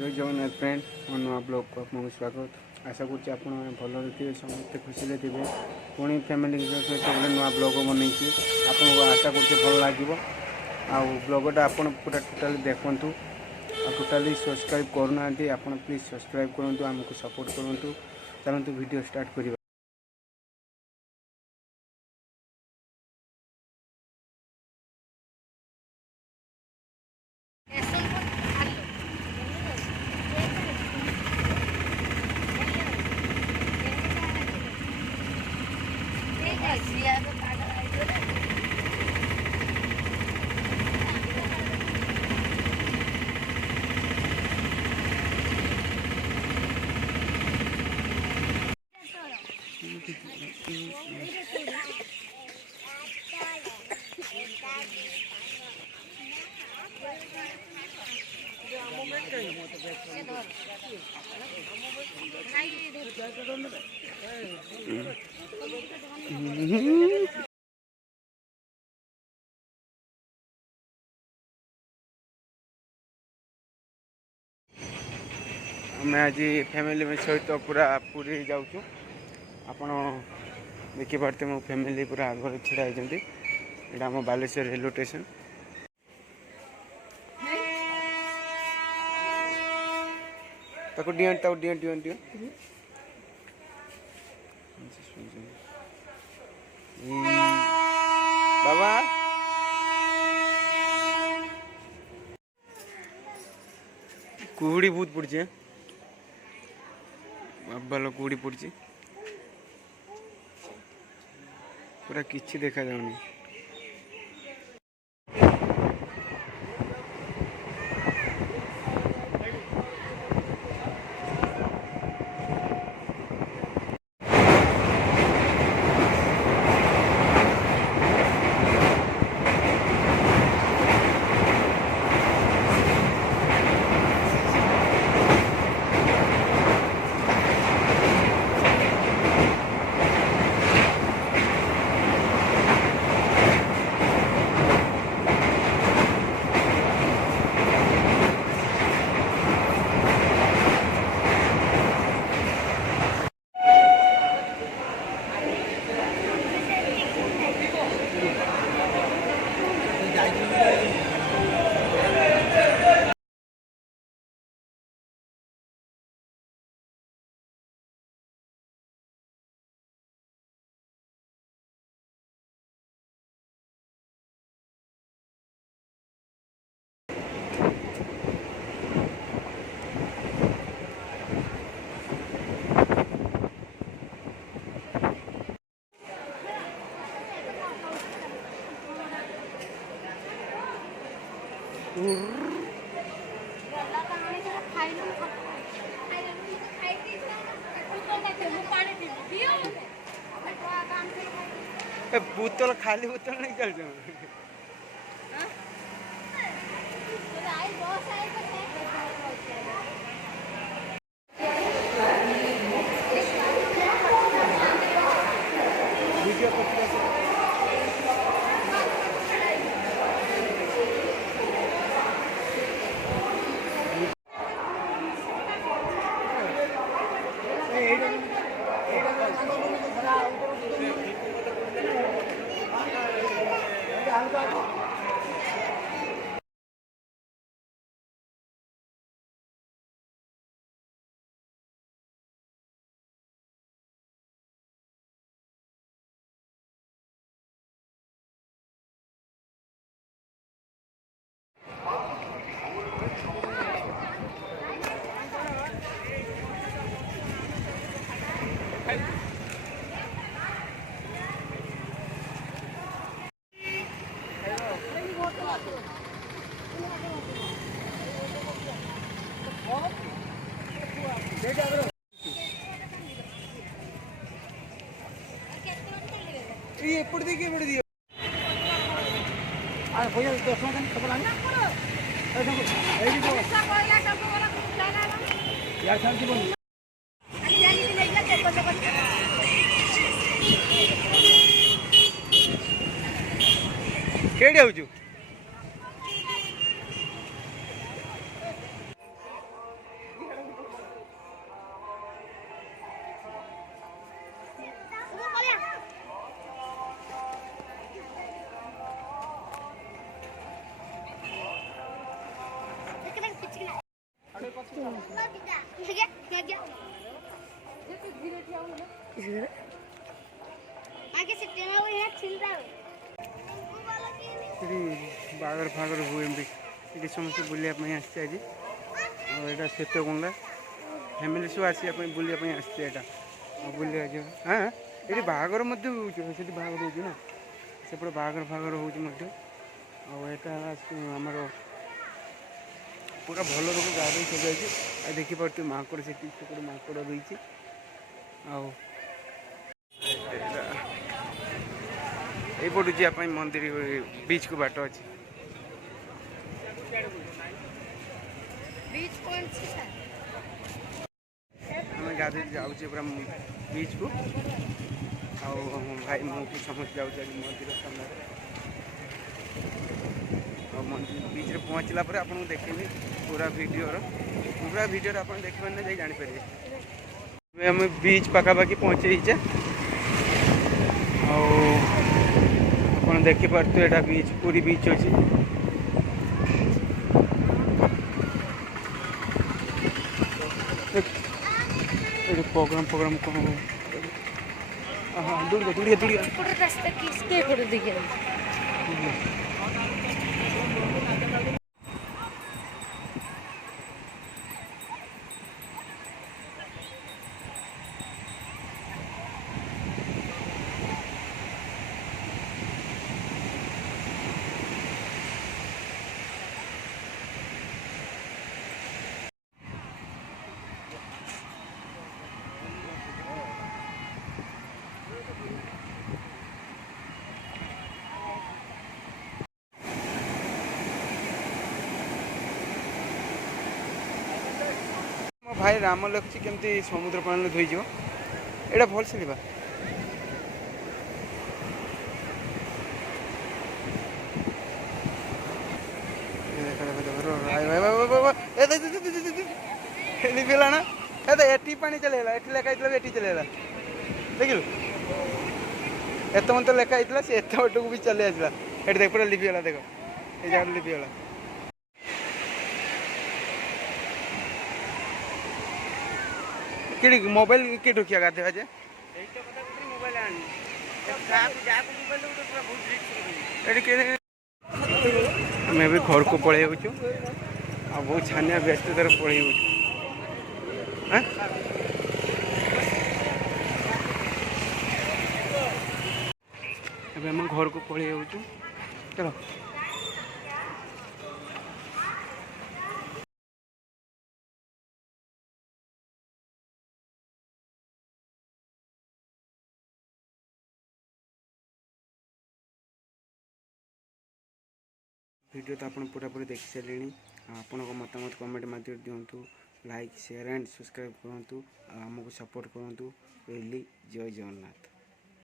जय जगन्नाथ फ्रेंड मो नुआ ब्लॉग को आपको स्वागत। आशा करुँचे आप भल थे समस्ते खुशी थे पुणी फैमिली सहित गोटे नुआ ब्लॉग बनई आपको आशा करुँचे भल लगे आ ब्लॉगटा आप पूरा टोटाली देखूँ टोटाली सब्सक्राइब करना आप प्लीज सब्सक्राइब करूँ आमको सपोर्ट करूँ। चलते वीडियो स्टार्ट करिए। आम आज फैमिली सहित पूरा पूरी जाऊँ आपण देखिपे मो फैमिली पूरा आगे छिड़ा होती यहाँ आम बालेश्वर रेलवे स्टेशन। ताको डिएं ताको डिएं डिएं डिएं बाबा कुहुड़ी बहुत पड़ी बाबा कुहुड़ी पड़ी पूरा किसी देखा जाऊनी। बोतल खाली बोतल नहीं चल एपड़ देखिए एपड़ दियो आ भैया 10 टका खबर आनी ए देखो ए देखो पैसा कोइला डब्बा वाला जाना यार शांति बोल जानी ले जा पेपर पेपर केडे होजु बागर फागर हुए ये समस्त बुलायापी आसছে आज आटा श्वेतगंगा फैमिली सब आसा बुलायापी आसटा बुलिया हाँ ये बागर से बागर हो ना सेपटे बागर फागर होटा आमर पूरा भल लोग गाड़ी सजाई देखिपे माकड़ से माकड़ रही यपटू जावाई मंदिर बीच को बाट अच्छे आम गाधे जाऊे पूरा बीच को भाई मो समस्त जाऊे मंदिर सामने मंदिर बीच में पहुँचला आपको देखेंगे पूरा वीडियो आप देखिए जापर आम बीच पखापाखि पहुँचे आप देखिपे यहाँ बीच पूरी बीच अच्छी प्रोग्राम कौन हाँ दूरिया भाई राम लक्ष्मी केमती समुद्र पानी धोईज यहाँ भल से लिखला ना एटी पानी चलेगा एटी लेखा एटी चलेगा देखिल एत मन तो लेखाई से एत बट को भी चले आसला ये देख पूरा लिपिगला देख ये जगह लिपिगला कि मोबाइल किए ढुकिया गाधे आज आम भी घर को पलि जाऊँ आ बहुत छानिया व्यस्ततार पलि जाऊँ आम घर को पलि जाऊँ चलो वीडियो तो आपन पूरा पूरी देखि सारे आपण मतामत कमेंट माध्यम दिंतु लाइक शेयर एंड सब्सक्राइब करूँ आमको सपोर्ट करूँ। जय जगन्नाथ।